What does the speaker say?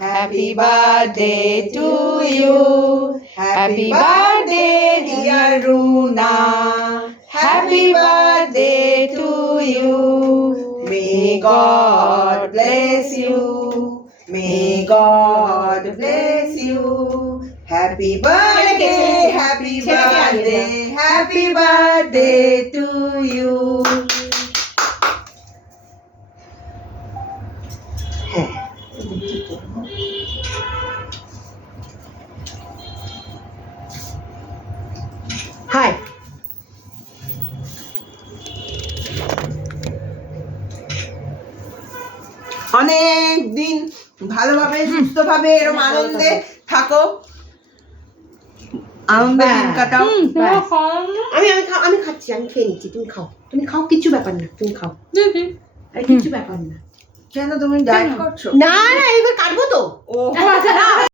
Happy birthday to you. Happy birthday, dear Runa. Happy birthday to you. May God bless you. May God bless you. Happy birthday, happy birthday, happy birthday to you. Hi অনেক দিন ভালোভাবে সুস্থভাবে এরকম আনন্দে থাকো, আনন্দে দিন কাটাও। আমি আমি খা- আমি খাচ্ছি, আমি খেয়ে নিচ্ছি, তুমি খাও কিচ্ছু ব্যাপার না, তুমি খাও, আরে কিচ্ছু ব্যাপার না। কেন তুমি ডায়েট করছো? না না এবার কাটবো তো। ও না